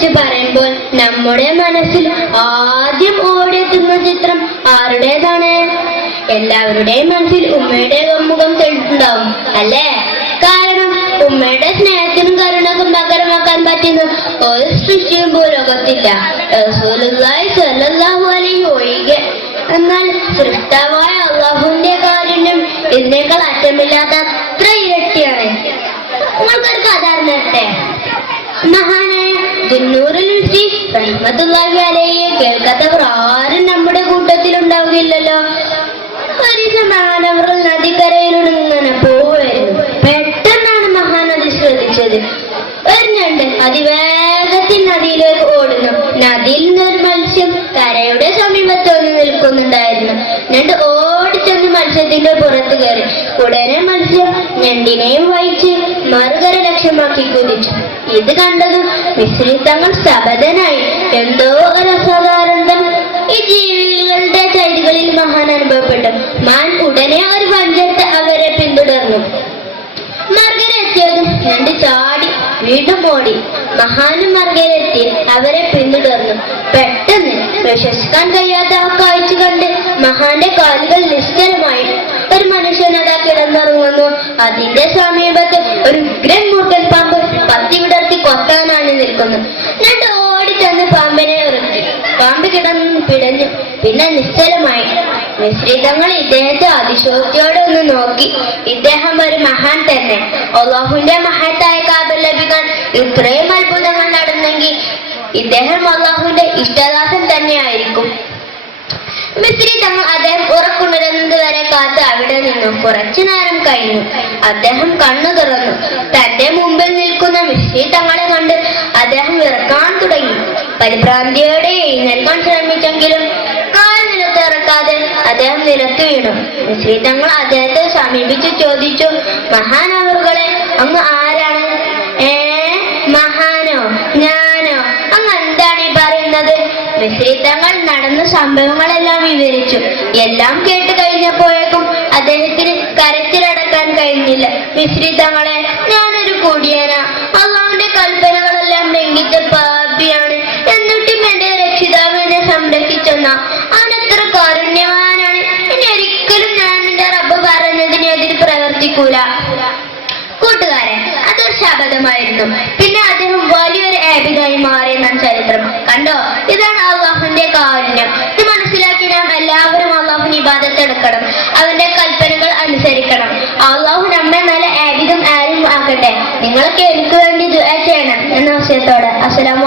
കുറിച്ച് പറയുമ്പോൾ നമ്മുടെ മനസ്സിൽ ആദ്യം ഓടിയെത്തുന്ന ചിത്രം ആരുടേതാണ്? എല്ലാവരുടെയും മനസ്സിൽ ഉമ്മയുടെ മുഖം തെളിഞ്ഞിട്ടുണ്ടാവും അല്ലേ? കാരണം ഉമ്മയുടെ സ്നേഹത്തിനും കരുണക്കും പകരമാക്കാൻ പറ്റുന്ന ഒരു സൃഷ്ടിയും ഭൂലോകത്തില്ല, റസൂലുള്ളാഹി സ്വല്ലല്ലാഹു അലൈഹി ഒഴികെ. എന്നാൽ സൃഷ്ടാവായ അള്ളാഹുവിന്റെ കാരുണ്യം ഇതിനേക്കാൾ അറ്റമില്ലാത്ത അത്ര ഇരട്ടിയാണ്. നിങ്ങൾക്കൊരു കഥ അറിഞ്ഞിട്ടെ? മഹാനായ ദിന്നൂറുൽ ഉൽഫി റഹ്മത്തുള്ളാഹി അലൈഹി കേൾക്കാത്തവർ ആരും നമ്മുടെ കൂട്ടത്തിൽ ഉണ്ടാവുകയില്ലല്ലോ. ഒരു മഹാനവർ നദിക്കരയിലൂടെ ഇങ്ങനെ പോവുമായിരുന്നു. പെട്ടെന്നാണ് മഹാനദി ശ്രദ്ധിച്ചത്. ഒരു ഞണ്ട് അതിവേഗത്തിൽ നദിയിലേക്ക് ഓടുന്നു. നദിയിൽ നിന്നൊരു മത്സ്യം കരയുടെ സമീപത്ത് വന്ന് നിൽക്കുന്നുണ്ടായിരുന്നു. ഞണ്ട് ഓടിച്ചെന്ന് മത്സ്യത്തിന്റെ പുറത്ത് കയറി. ഉടനെ മത്സ്യം ഞണ്ടിനെയും വഹിച്ച് മറുകര ലക്ഷ്യമാക്കി കുതിച്ചു. ഇത് കണ്ടതും മിസ്രി തങ്ങൾ സ്തബ്ധനായി. എന്തോ ഒരു അസാധാരണ ഈ ജീവികളുടെ ചൈതികളിൽ മഹാൻ അനുഭവപ്പെട്ടു. മാൻ ഉടനെ ഒരു വഞ്ചത്തെ അവരെ പിന്തുടർന്നു. മറുകര എത്തിയതും ഞണ്ട് ചാടി വീണ്ടും ഓടി. മഹാനും മറുകരയെത്തി അവരെ പിന്തുടർന്നു. പെട്ടെന്ന് വിശ്വസിക്കാൻ കഴിയാത്ത ആ കാഴ്ച കണ്ട് മഹാന്റെ കാലുകൾ നിശ്ചലമായി. ഒരു മനുഷ്യൻ അതാ കിടന്നുറങ്ങുന്നു. അതിന്റെ സമീപത്ത് ഒരു ഉഗ്രൻ മൂർഖൻ പാമ്പ് പത്തി വിടർത്തി കൊത്താനാണ് നിൽക്കുന്നു. ഞണ്ട് ഓടിച്ചെന്ന് പാമ്പിനെ ഇറക്കി. പാമ്പ് കിടന്നു പിടഞ്ഞു, പിന്നെ നിശ്ചലമായി. മിസ്രി തങ്ങൾ ഇദ്ദേഹത്തെ അതിശോക്തിയോടെ ഒന്ന് നോക്കി. ഇദ്ദേഹം ഒരു മഹാൻ തന്നെ. അല്ലാഹുവിന്റെ മഹത്തായ കാബ ലഭിക്കാൻ ഇത്രയും അത്ഭുതങ്ങൾ നടന്നെങ്കിൽ ഇദ്ദേഹം അല്ലാഹുവിന്റെ ഇഷ്ടദാസൻ തന്നെയായിരിക്കും. മിസ്രി തങ്ങൾ അദ്ദേഹം ഉറക്കുണരുന്നത് വരെ കാത്ത് അവിടെ നിന്നു. കുറച്ചു നേരം കഴിഞ്ഞു. അദ്ദേഹം കണ്ണു തുറന്നു. തന്റെ മുമ്പിൽ നിൽക്കുന്ന മിസ്രി തങ്ങളെ കണ്ട് അദ്ദേഹം വിറക്കാൻ തുടങ്ങി. പരിഭ്രാന്തിയോടെ എഴുന്നേൽക്കാൻ ശ്രമിച്ചെങ്കിലും കാൽ നിലത്തിറക്കാതെ അദ്ദേഹം നിലത്ത് വീണു. മിസ്രി തങ്ങൾ അദ്ദേഹത്തെ സമീപിച്ചു ചോദിച്ചു, മഹാനവറുകളെ, അങ്ങ് ആരാണ്? മഹാനോ? ഞാനോ? അങ്ങ് എന്താണ് ഈ പറയുന്നത്? മിസ്രി തങ്ങൾ നടന്ന സംഭവങ്ങളെല്ലാം വിവരിച്ചു. എല്ലാം കേട്ട് കഴിഞ്ഞപ്പോഴേക്കും അദ്ദേഹത്തിന് കരച്ചിലടക്കാൻ കഴിഞ്ഞില്ല. മിസ്രി തങ്ങളെ, ഞാനൊരു കുടിയനാ. അള്ളാഹുവിന്റെ കൽപ്പനകളെല്ലാം ലംഘിച്ച പാപിയാണ്. എന്നിട്ടും എന്റെ രക്ഷിതാവ് എന്നെ സംരക്ഷിച്ചെന്ന അവനെത്ര കാരുണ്യവാനാണ്. ഇനി ഒരിക്കലും ഞാൻ എന്റെ റബ്ബ് പറഞ്ഞതിനെതിരെ പ്രവർത്തിക്കൂല. കൂട്ടുകാരെ, അതൊരു ശപഥമായിരുന്നു. പിന്നെ അദ്ദേഹം വലിയൊരു ആബിദായി മാറിയെന്നാണ് ചരിത്രം. കണ്ടോ, ഇതാണ് അള്ളാഹുവിന്റെ കാരുണ്യം. ഇത് മനസ്സിലാക്കി നാം എല്ലാവരും അള്ളാഹുവിന് ഇബാദത്ത് എടുക്കണം, അവന്റെ കൽപ്പനകൾ അനുസരിക്കണം. അള്ളാഹു നമ്മെ നല്ല ആബിദും ആരും ആക്കട്ടെ. നിങ്ങളൊക്കെ എനിക്ക് വേണ്ടി ദുആ ചെയ്യണം എന്ന ആശയത്തോടെ. അസ്സലാമു